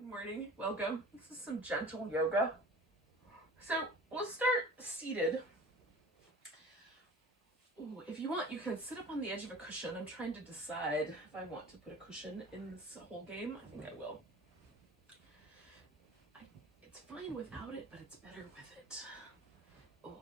Good morning, welcome. This is some gentle yoga. So we'll start seated. Ooh, if you want, you can sit up on the edge of a cushion. I'm trying to decide if I want to put a cushion in this whole game. I think I will. It's fine without it, but it's better with it. Oh.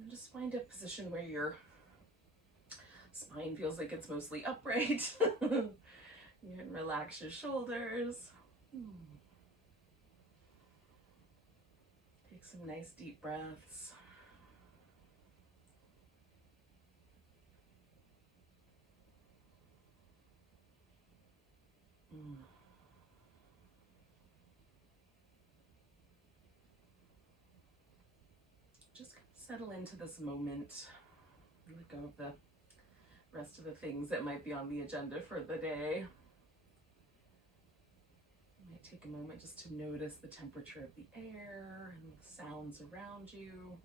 And just find a position where your spine feels like it's mostly upright. You can relax your shoulders. Take some nice deep breaths. Just settle into this moment. Let go of the rest of the things that might be on the agenda for the day. You might take a moment just to notice the temperature of the air and the sounds around you.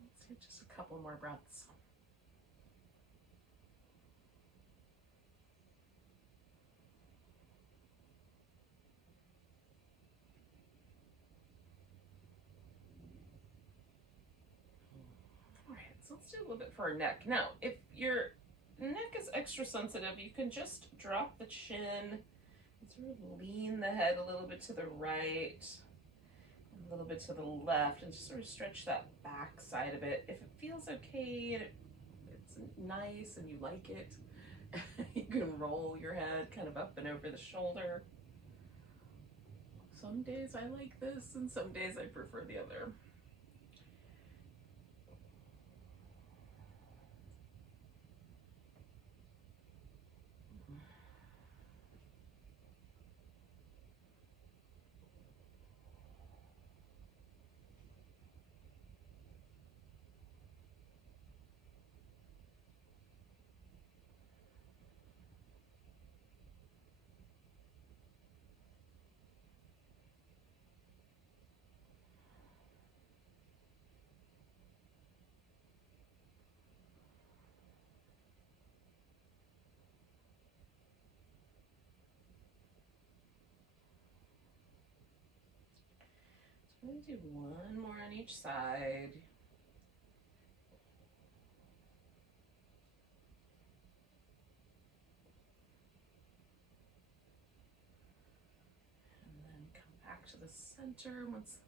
Let's take just a couple more breaths. All right, so let's do a little bit for our neck. Now, if your neck is extra sensitive, you can just drop the chin and sort of lean the head a little bit to the right, a little bit to the left, and just sort of stretch that back side of it. If it feels okay and it's nice and you like it, you can roll your head kind of up and over the shoulder. Some days I like this, and some days I prefer the other. I'm going to do one more on each side. And then come back to the center. Once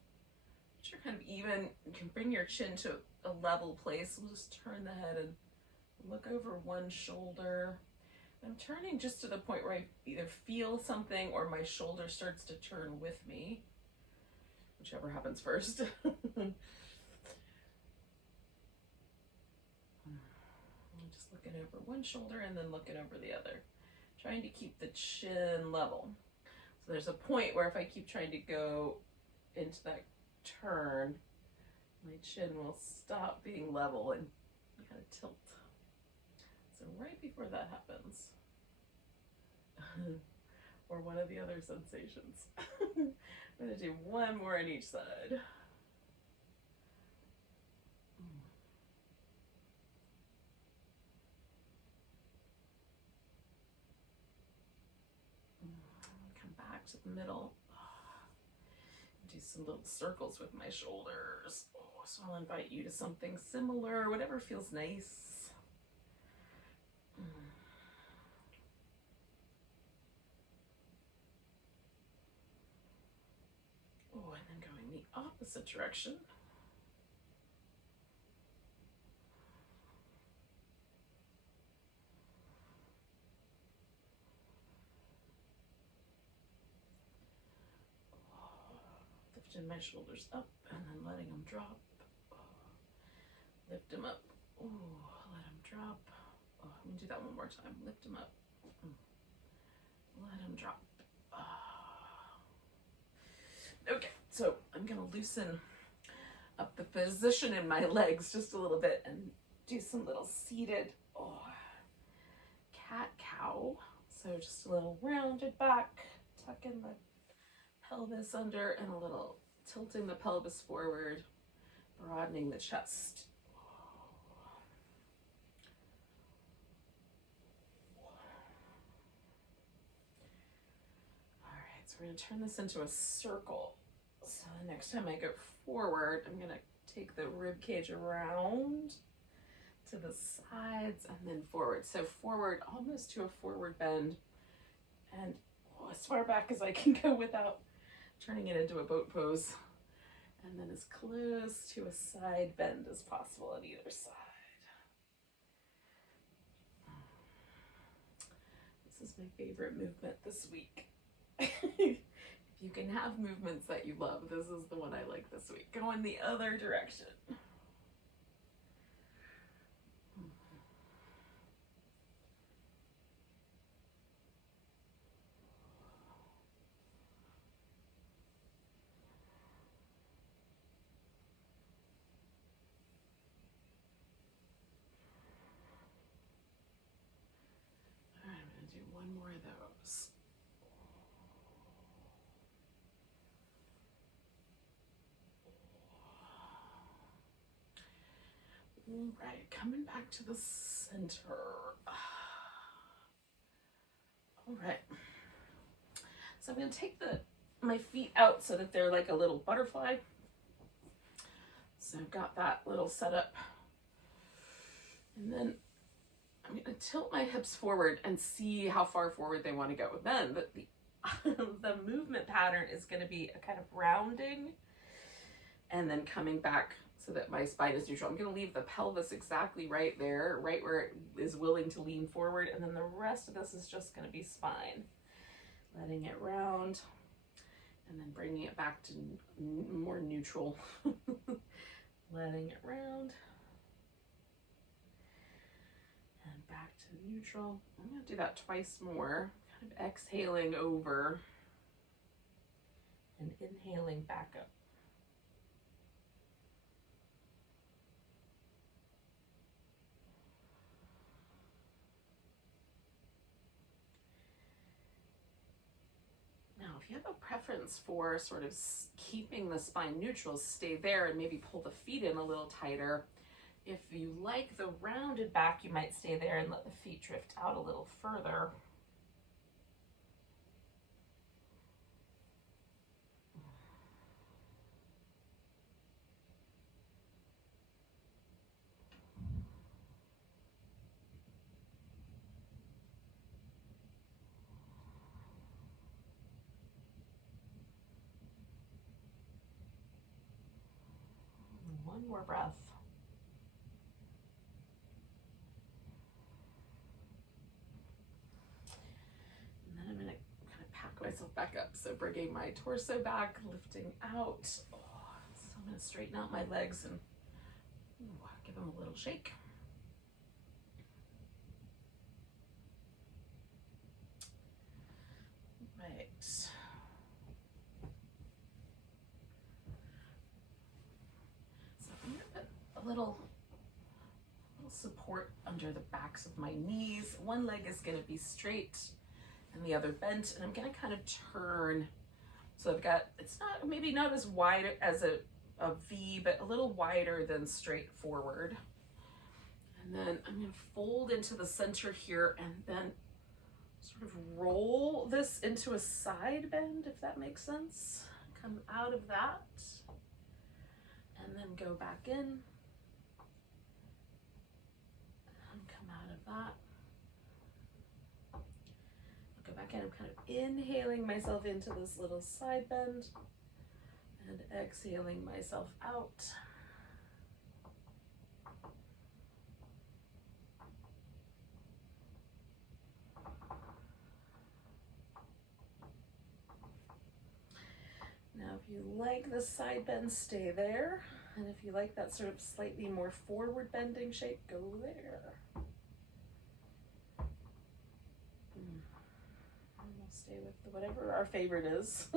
you're kind of even, you can bring your chin to a level place. We'll just turn the head and look over one shoulder. I'm turning just to the point where I either feel something or my shoulder starts to turn with me. Whichever happens first. Just looking over one shoulder and then looking over the other. Trying to keep the chin level. So there's a point where if I keep trying to go into that turn, my chin will stop being level and kind of tilt. So right before that happens, or one of the other sensations. I'm going to do one more on each side. Come back to the middle. Do some little circles with my shoulders. So I'll invite you to something similar, whatever feels nice. Oh, and then going the opposite direction. Lifting my shoulders up and then letting them drop. Lift them up. Oh, let them drop. Oh, I'm gonna do that one more time. Lift them up. Let them drop. Okay, so I'm gonna loosen up the position in my legs just a little bit and do some little seated cat-cow. So just a little rounded back, tucking the pelvis under, and a little tilting the pelvis forward, broadening the chest. All right, so we're gonna turn this into a circle. So the next time I go forward, I'm gonna take the rib cage around to the sides and then forward. So forward, almost to a forward bend, and as far back as I can go without turning it into a boat pose. And then as close to a side bend as possible on either side. This is my favorite movement this week. If you can have movements that you love, this is the one I like this week. Go in the other direction. All right, I'm going to do one more of those. All right, coming back to the center. All right. So I'm going to take my feet out so that they're like a little butterfly. So I've got that little setup. And then I'm going to tilt my hips forward and see how far forward they want to go. Then the movement pattern is going to be a kind of rounding and then coming back so that my spine is neutral. I'm going to leave the pelvis exactly right there, right where it is willing to lean forward. And then the rest of this is just going to be spine. Letting it round and then bringing it back to more neutral. Letting it round and back to neutral. I'm going to do that twice more. Kind of exhaling over and inhaling back up. Now, if you have a preference for sort of keeping the spine neutral, stay there and maybe pull the feet in a little tighter. If you like the rounded back, you might stay there and let the feet drift out a little further. One more breath. And then I'm going to kind of pack myself back up. So bringing my torso back, lifting out. So I'm going to straighten out my legs and give them a little shake. Right. A little support under the backs of my knees. One leg is going to be straight and the other bent, and I'm going to kind of turn. So I've got, it's not, maybe not as wide as a V, but a little wider than straight forward. And then I'm going to fold into the center here and then sort of roll this into a side bend, if that makes sense. Come out of that and then go back in. That. I'll go back in. I'm kind of inhaling myself into this little side bend and exhaling myself out. Now, if you like the side bend, stay there. And if you like that sort of slightly more forward bending shape, go there. Stay with whatever our favorite is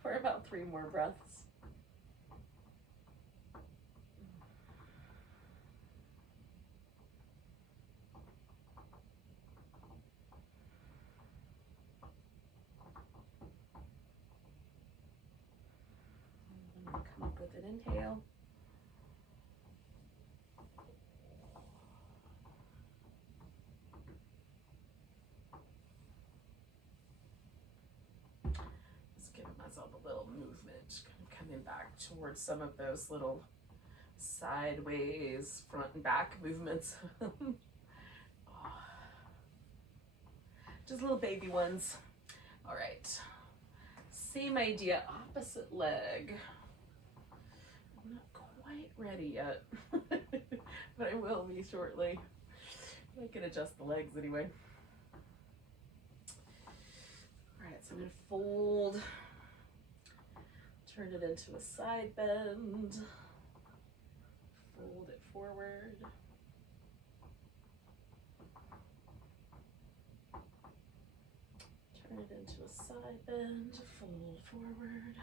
for about 3 more breaths. I'm going to come up with an inhale. Myself a little movement, kind of coming back towards some of those little sideways front and back movements. Just little baby ones. All right, same idea, opposite leg. I'm not quite ready yet, but I will be shortly. I can adjust the legs anyway. All right, so I'm gonna fold, turn it into a side bend, fold it forward, turn it into a side bend, fold forward.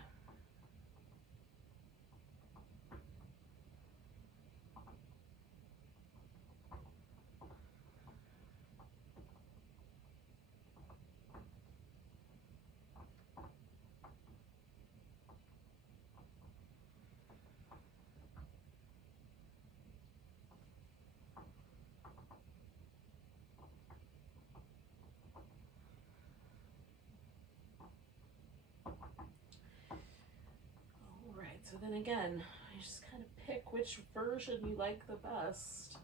So then again, you just kind of pick which version you like the best.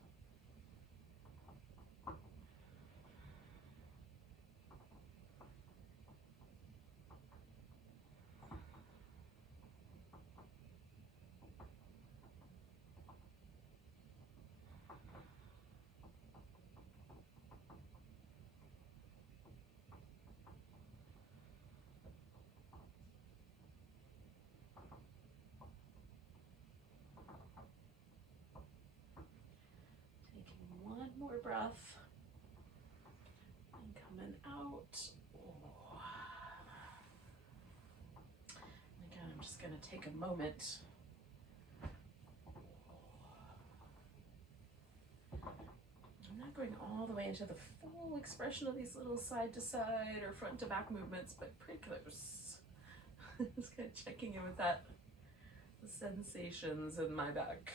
More breath and coming out. Oh. Again, I'm just going to take a moment. I'm not going all the way into the full expression of these little side to side or front to back movements, but pretty close. Just kind of checking in with that, the sensations in my back.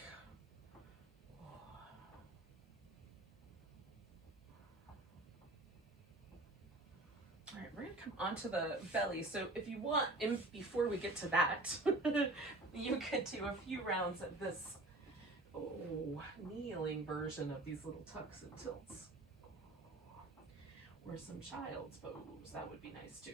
All right, we're gonna come onto the belly. So if you want, before we get to that, you could do a few rounds of this kneeling version of these little tucks and tilts. Or some child's pose, that would be nice too.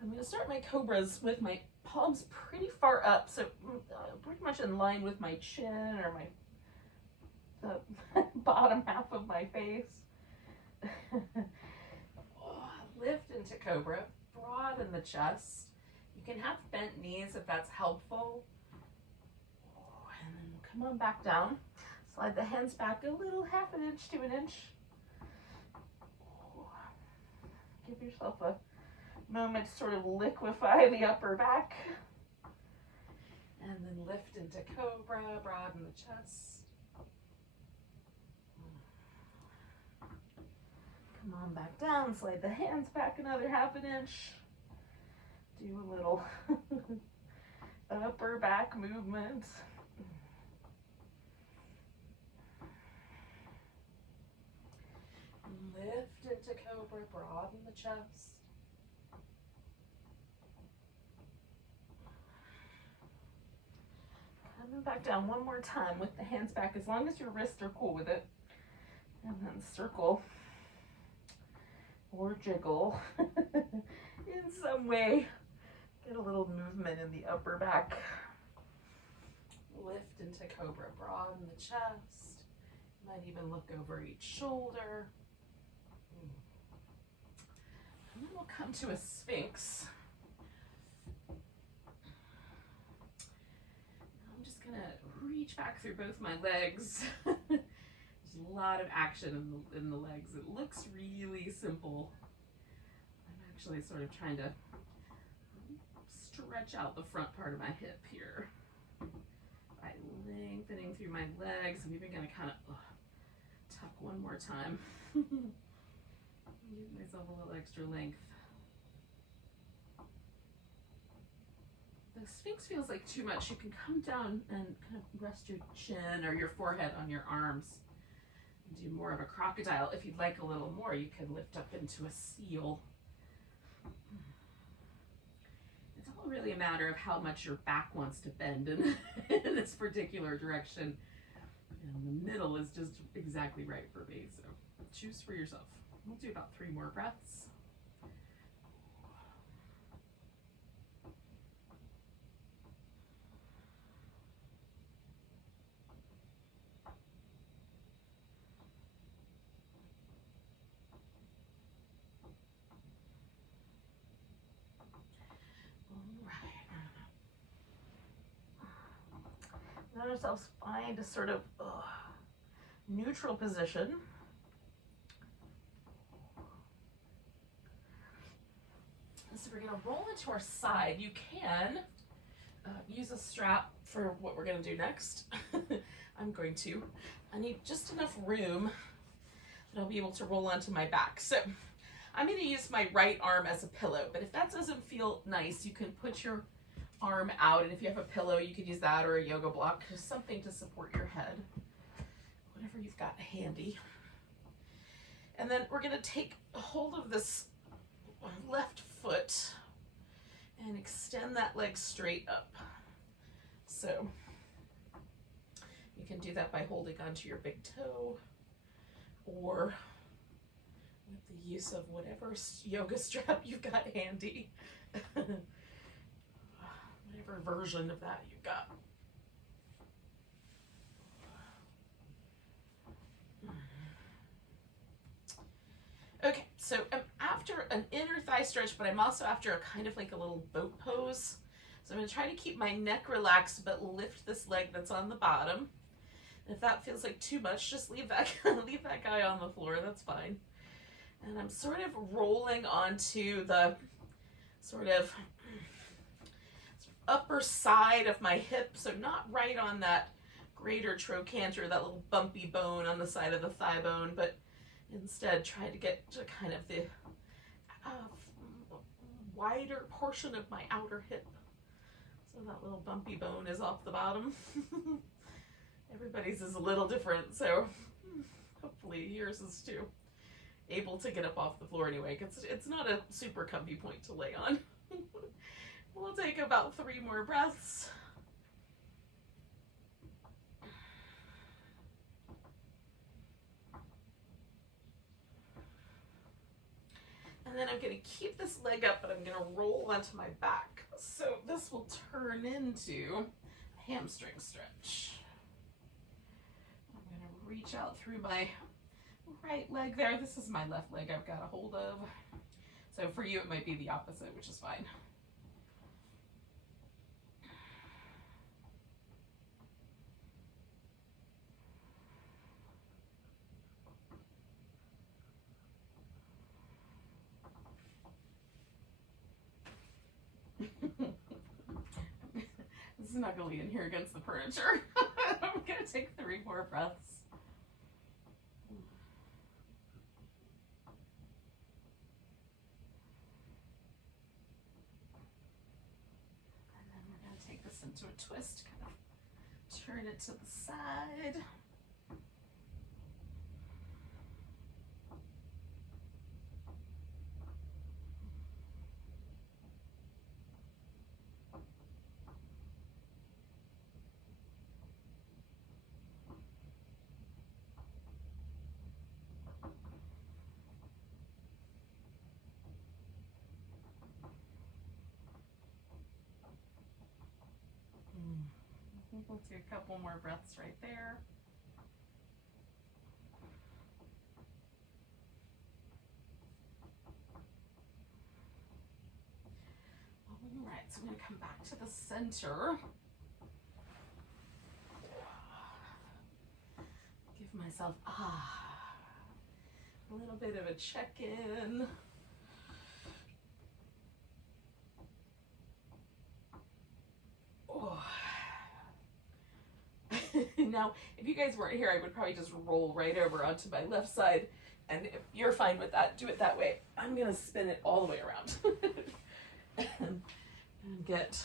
I'm going to start my cobras with my palms pretty far up, so pretty much in line with my chin or the bottom half of my face. Lift into cobra, broaden the chest. You can have bent knees if that's helpful. And then we'll come on back down. Slide the hands back a little, half an inch to an inch. Give yourself a moment to sort of liquefy the upper back. And then lift into cobra, broaden the chest. Come on back down, slide the hands back another half an inch. Do a little upper back movement. Lift into cobra, broaden the chest. Coming back down one more time with the hands back, as long as your wrists are cool with it. And then circle or jiggle in some way. Get a little movement in the upper back. Lift into cobra, broaden the chest. Might even look over each shoulder. And then we'll come to a sphinx. I'm just gonna reach back through both my legs. There's a lot of action in the legs. It looks really simple. I'm actually sort of trying to stretch out the front part of my hip here by lengthening through my legs. I'm even gonna kind of tuck one more time. Give myself a little extra length. The Sphinx feels like too much. You can come down and kind of rest your chin or your forehead on your arms and do more of a crocodile. If you'd like a little more, you can lift up into a seal. It's all really a matter of how much your back wants to bend in this particular direction. And the middle is just exactly right for me, so choose for yourself. We'll do about 3 more breaths. Let ourselves find a sort of neutral position. So we're going to roll into our side. You can use a strap for what we're going to do next. I need just enough room that I'll be able to roll onto my back. So I'm going to use my right arm as a pillow, but if that doesn't feel nice, you can put your arm out, and if you have a pillow, you could use that or a yoga block, just something to support your head, whatever you've got handy. And then we're going to take a hold of this left foot and extend that leg straight up. So you can do that by holding onto your big toe or with the use of whatever yoga strap you've got handy. Whatever version of that you've got. Okay, so I'm after an inner thigh stretch, but I'm also after a kind of like a little boat pose. So I'm going to try to keep my neck relaxed, but lift this leg that's on the bottom. And if that feels like too much, just leave that guy on the floor. That's fine. And I'm sort of rolling onto the sort of upper side of my hip, so not right on that greater trochanter, that little bumpy bone on the side of the thigh bone, but instead try to get to kind of the wider portion of my outer hip. So that little bumpy bone is off the bottom. Everybody's is a little different, so hopefully yours is too. Able to get up off the floor anyway, because it's not a super comfy point to lay on. We'll take about 3 more breaths. And then I'm going to keep this leg up, but I'm going to roll onto my back. So this will turn into a hamstring stretch. I'm going to reach out through my right leg there. This is my left leg I've got a hold of. So for you, it might be the opposite, which is fine. Snuggly in here against the furniture. I'm gonna take 3 more breaths. And then we're gonna take this into a twist, kind of turn it to the side. We'll do a couple more breaths right there. All right, so I'm going to come back to the center. Give myself a little bit of a check-in. Oh. Now, if you guys weren't here, I would probably just roll right over onto my left side. And if you're fine with that, do it that way. I'm going to spin it all the way around. and get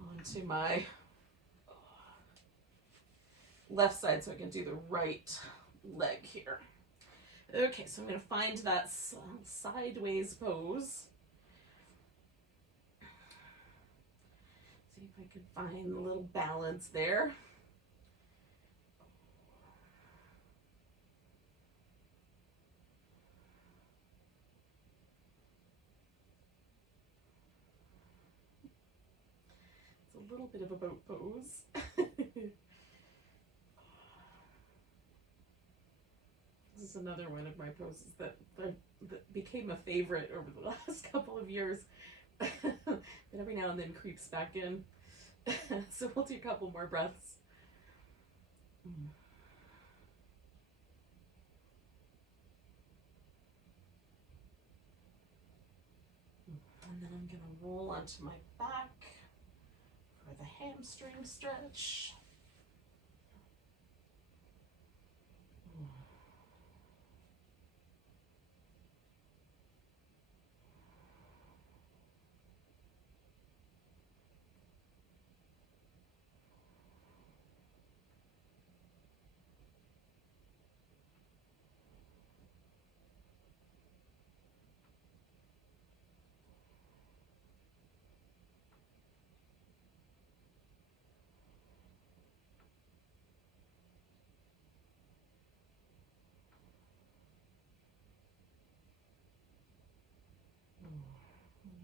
onto my left side so I can do the right leg here. Okay, so I'm going to find that sideways pose. See if I can find a little balance there. It's a little bit of a boat pose. This is another one of my poses that became a favorite over the last couple of years. But every now and then creeps back in. So we'll do a couple more breaths. And then I'm going to roll onto my back for the hamstring stretch.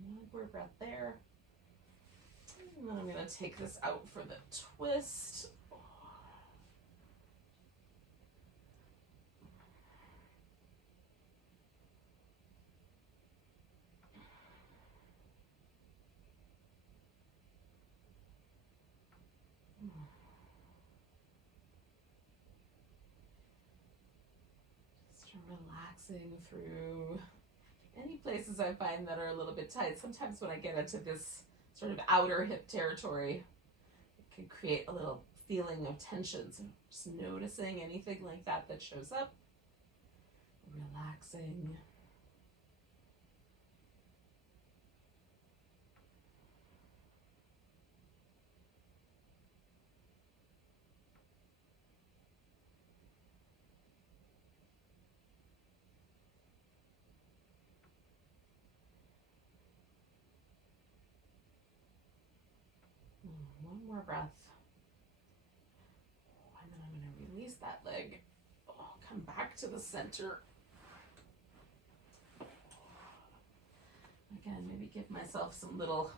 One more breath there. And then I'm going to take this out for the twist. Just relaxing through any places I find that are a little bit tight. Sometimes when I get into this sort of outer hip territory, it can create a little feeling of tension. So just noticing anything like that that shows up, relaxing. One more breath. And then I'm going to release that leg. Come back to the center. Again, maybe give myself some little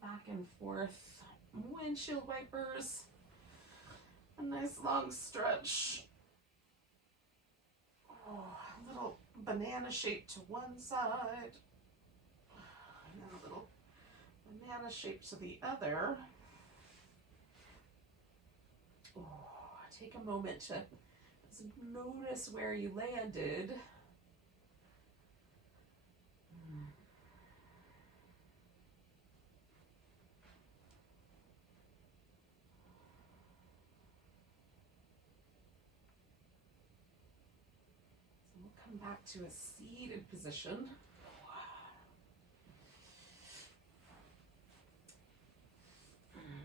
back and forth windshield wipers. A nice long stretch. A little banana shape to one side. And then a little banana shape to the other. Take a moment to notice where you landed. So we'll come back to a seated position.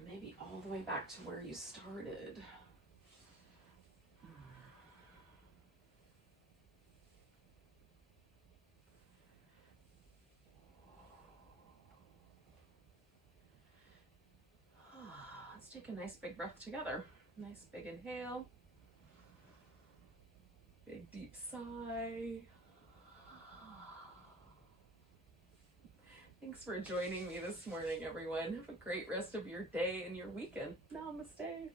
Maybe all the way back to where you started. Let's take a nice big breath together. Nice big inhale. Big deep sigh. Thanks for joining me this morning, everyone. Have a great rest of your day and your weekend. Namaste.